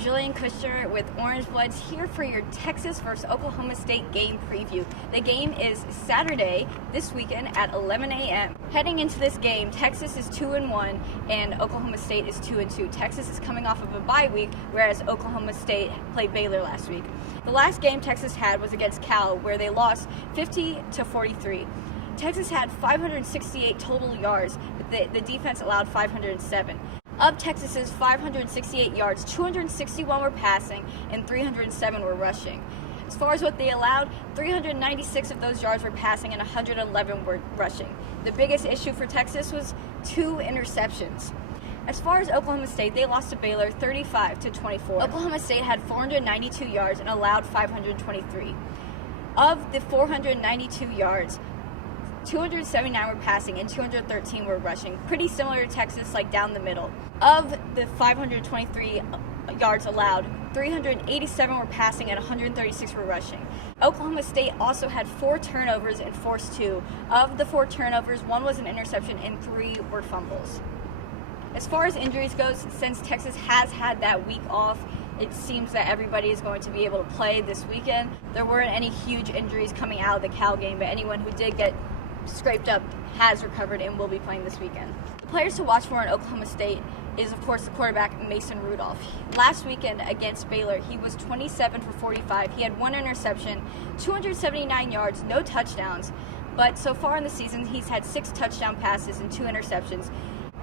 Jillian Kushner with Orange Bloods here for your Texas vs. Oklahoma State game preview. The game is Saturday this weekend at 11 a.m. Heading into this game, Texas is 2-1 and Oklahoma State is 2-2. Texas is coming off of a bye week, whereas Oklahoma State played Baylor last week. The last game Texas had was against Cal, where they lost 50-43. Texas had 568 total yards, but the defense allowed 507. Of Texas's 568 yards, 261 were passing and 307 were rushing. As far as what they allowed, 396 of those yards were passing and 111 were rushing. The biggest issue for Texas was 2 interceptions. As far as Oklahoma State, they lost to Baylor 35-24. Oklahoma State had 492 yards and allowed 523. Of the 492 yards, 279 were passing and 213 were rushing. Pretty similar to Texas, like down the middle. Of the 523 yards allowed, 387 were passing and 136 were rushing. Oklahoma State also had 4 turnovers and forced 2. Of the 4 turnovers, 1 was an interception and 3 were fumbles. As far as injuries goes, since Texas has had that week off, it seems that everybody is going to be able to play this weekend. There weren't any huge injuries coming out of the Cal game, but anyone who did get scraped up has recovered and will be playing this weekend. The players to watch for in Oklahoma State is, of course, the quarterback Mason Rudolph. Last weekend against Baylor, he was 27 for 45. He had 1 interception, 279 yards, no touchdowns. But so far in the season, he's had 6 touchdown passes and 2 interceptions.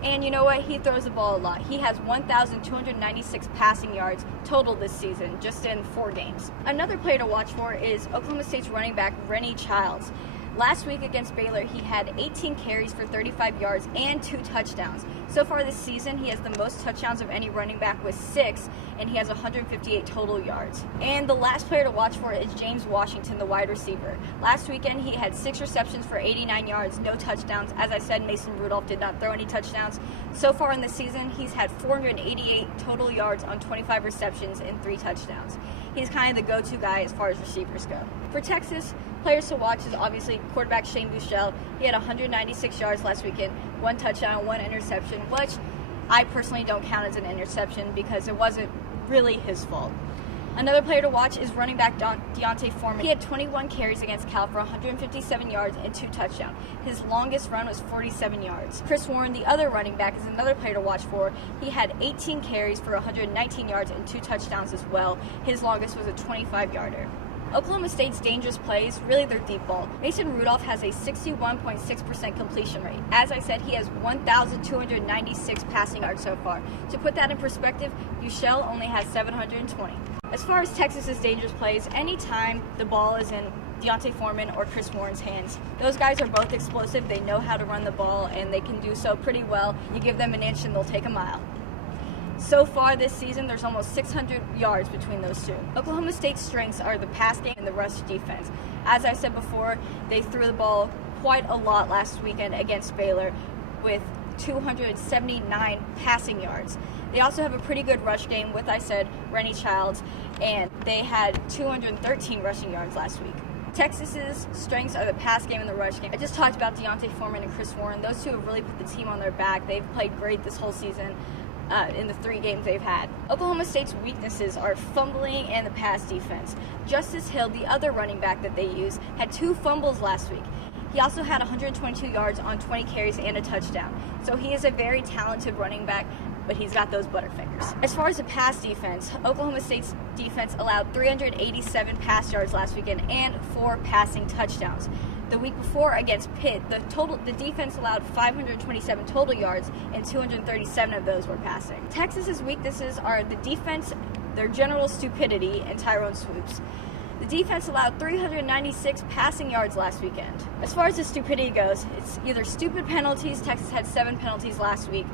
And you know what? He throws the ball a lot. He has 1,296 passing yards total this season, just in 4 games. Another player to watch for is Oklahoma State's running back, Rennie Childs. Last week against Baylor, he had 18 carries for 35 yards and 2 touchdowns. So far this season, he has the most touchdowns of any running back with 6, and he has 158 total yards. And the last player to watch for is James Washington, the wide receiver. Last weekend, he had 6 receptions for 89 yards, no touchdowns. As I said, Mason Rudolph did not throw any touchdowns. So far in the season, he's had 488 total yards on 25 receptions and 3 touchdowns. He's kind of the go-to guy as far as receivers go. For Texas, players to watch is obviously quarterback Shane Buechele. He had 196 yards last weekend, 1 touchdown, 1 interception, which I personally don't count as an interception because it wasn't really his fault. Another player to watch is running back D'Onta Foreman. He had 21 carries against Cal for 157 yards and 2 touchdowns. His longest run was 47 yards. Chris Warren, the other running back, is another player to watch for. He had 18 carries for 119 yards and 2 touchdowns as well. His longest was a 25-yarder. Oklahoma State's dangerous plays, really their deep ball. Mason Rudolph has a 61.6% completion rate. As I said, he has 1,296 passing yards so far. To put that in perspective, Buechele only has 720. As far as Texas's dangerous plays, anytime the ball is in D'Onta Foreman or Chris Warren's hands, those guys are both explosive. They know how to run the ball, and they can do so pretty well. You give them an inch, and they'll take a mile. So far this season, there's almost 600 yards between those two. Oklahoma State's strengths are the pass game and the rush defense. As I said before, they threw the ball quite a lot last weekend against Baylor with 279 passing yards. They also have a pretty good rush game with, I said, Rennie Childs, and they had 213 rushing yards last week. Texas's strengths are the pass game and the rush game. I just talked about D'Onta Foreman and Chris Warren. Those two have really put the team on their back. They've played great this whole season. In the 3 games they've had. Oklahoma State's weaknesses are fumbling and the pass defense. Justice Hill, the other running back that they use, had 2 fumbles last week. He also had 122 yards on 20 carries and a touchdown. So he is a very talented running back, but he's got those butterfingers. As far as the pass defense, Oklahoma State's defense allowed 387 pass yards last weekend and 4 passing touchdowns. The week before against Pitt, the defense allowed 527 total yards, and 237 of those were passing. Texas's weaknesses are the defense, their general stupidity, and Tyrone Swoops. The defense allowed 396 passing yards last weekend. As far as the stupidity goes, it's either stupid penalties. Texas had 7 penalties last week,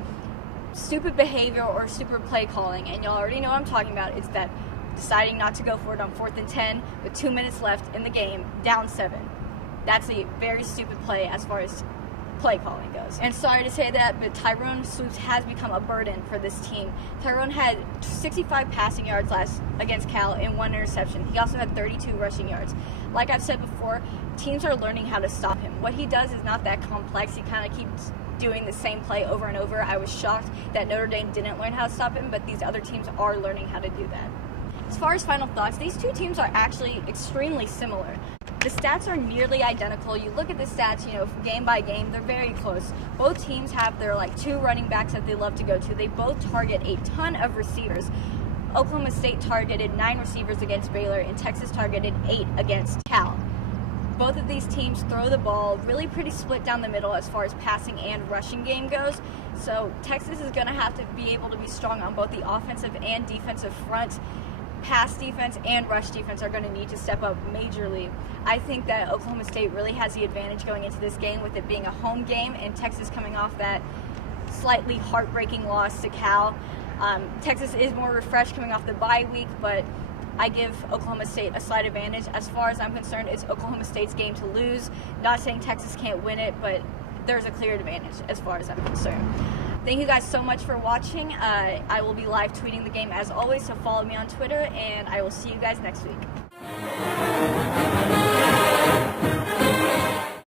stupid behavior, or stupid play calling, and y'all already know what I'm talking about. It's that deciding not to go for it on 4th and 10 with 2 minutes left in the game, down 7. That's a very stupid play as far as play calling goes. And sorry to say that, but Tyrone Swoops has become a burden for this team. Tyrone had 65 passing yards last against Cal and 1 interception. He also had 32 rushing yards. Like I've said before, teams are learning how to stop him. What he does is not that complex. He kind of keeps doing the same play over and over. I was shocked that Notre Dame didn't learn how to stop him, but these other teams are learning how to do that. As far as final thoughts, these two teams are actually extremely similar. The stats are nearly identical. You look at the stats, game by game, they're very close. Both teams have their two running backs that they love to go to. They both target a ton of receivers. Oklahoma State targeted 9 receivers against Baylor, and Texas targeted 8 against Cal. Both of these teams throw the ball really pretty split down the middle as far as passing and rushing game goes. So Texas is going to have to be able to be strong on both the offensive and defensive front. Pass defense and rush defense are going to need to step up majorly. I think that Oklahoma State really has the advantage going into this game with it being a home game and Texas coming off that slightly heartbreaking loss to Cal. Texas is more refreshed coming off the bye week, but I give Oklahoma State a slight advantage. As far as I'm concerned, it's Oklahoma State's game to lose. Not saying Texas can't win it, but there's a clear advantage as far as I'm concerned. Thank you guys so much for watching. I will be live tweeting the game as always, so follow me on Twitter, and I will see you guys next week.